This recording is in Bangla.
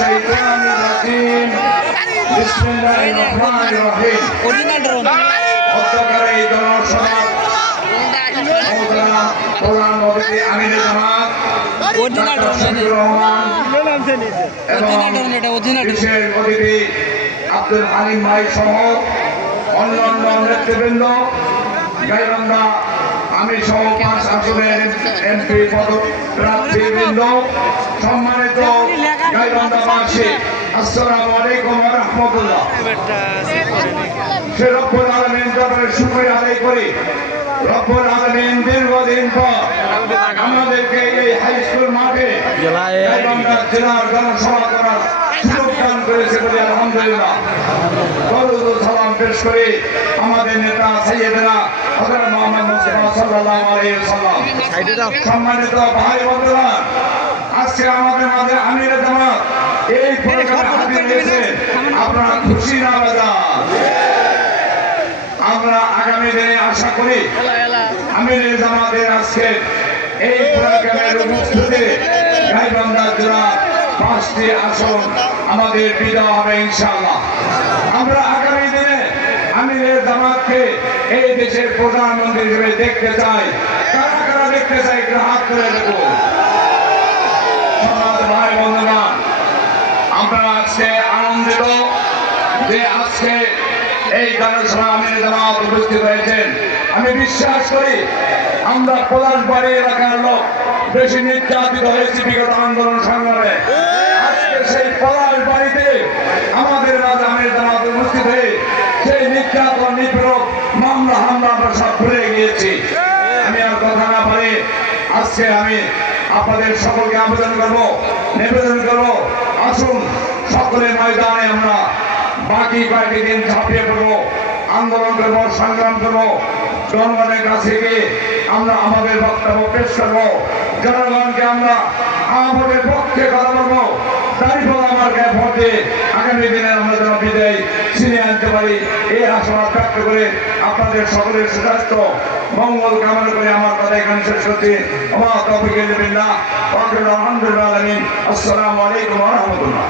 الشيطان الرجيم بسم الله الرحمن الرحيم অধ্যকারী জনসভা প্রধান অতিথি আমির জামাত বিশেষ অতিথি আব্দুল হালিম ভাই সহ অন্যান্য নেতৃবৃন্দ গাইবান্ধা আমি সহ 5 আসনের এমপি পদপ্রার্থীবৃন্দ সম্মানিত গাইবান্ধাবাসী আসসালামু আলাইকুম ওয়া রাহমাতুল্লাহ। সে রব্বুল আলামিন দরবারে শুকরিয়া আদায় করি। রব্বুল আলামিন দীর্ঘদিন পর আমাদেরকে এই হাই স্কুল মাঠে গাইবান্ধা জেলার জনসভা করার সুযোগ দান করেছে বলে আলহামদুলিল্লাহ। দরুদ ও সালাম পেশ করে আমাদের নেতা সাইয়েদনা হযরত মুহাম্মদ মুস্তাফা সাল্লাল্লাহু আলাইহি ওয়াসাল্লাম। সম্মানিত ভাই বন্ধুরা, আজকে আমাদের মাঝে আমির জামাত এই প্রোগ্রামে হাজির হয়েছে। আপনারা খুশি না বাজার? আমরা আগামী দিনে আশা করি আমির জামাতের আজকে এই প্রোগ্রামের উপস্থিতিতে গাইবান্ধা জেলা 5টি আসন আমাদের বিজয় হবে ইনশাআল্লাহ। আমরা আগামী দিনে আমির জামাতকে এই দেশের প্রধানমন্ত্রী হিসেবে দেখতে চাই। কারা কারা দেখতে চাই একটু হাত তুলে দেবো। ভাই বন্ধুরা, আমরা আজকে আনন্দিত যে আজকে এই জনসভা আমির জামাত উপস্থিত হয়েছেন। আমি বিশ্বাস করি আমরা পলাশবাড়ি এলাকার লোক বেশি নির্যাতিত হয়েছি বিগত আন্দোলন সংগ্রামে। আজকে সেই পলাশবাড়িতে আমাদের রাজা আমির জামাত উপস্থিত হয়ে সেই নির্যাতন নিপীড়ন মামলা হামলা আমরা সব ভুলে গিয়েছি। আমি আর কথা না পারি আজকে আমি আপনাদের সকলকে নিবেদন করবো, আসুন সকলের ময়দানে আমরা বাকি কয়েকটি দিন ঝাঁপিয়ে পড়বো, আন্দোলন করবো, সংগ্রাম করবো। জনগণের কাছে গিয়ে আমরা আমাদের বক্তব্য পেশ করবো। জনগণকে আমরা আমাদের পক্ষে কথা বলবো। দাঁড়িপাল্লা আমার গায়ে ভোট দিয়ে আগামী দিনে আমরা যেন বিজয় ছিনিয়ে আনতে পারি এই আশাবাদ ব্যক্ত করে আপনাদের সকলের সুস্বাস্থ্য মঙ্গল কামনা করে আমার কথা এখানে শেষ করছি। আমার তৌফিক বিল্লাহ। আলহামদুলিল্লাহ। আসসালামু আলাইকুম ওয়া রাহমাতুল্লাহ।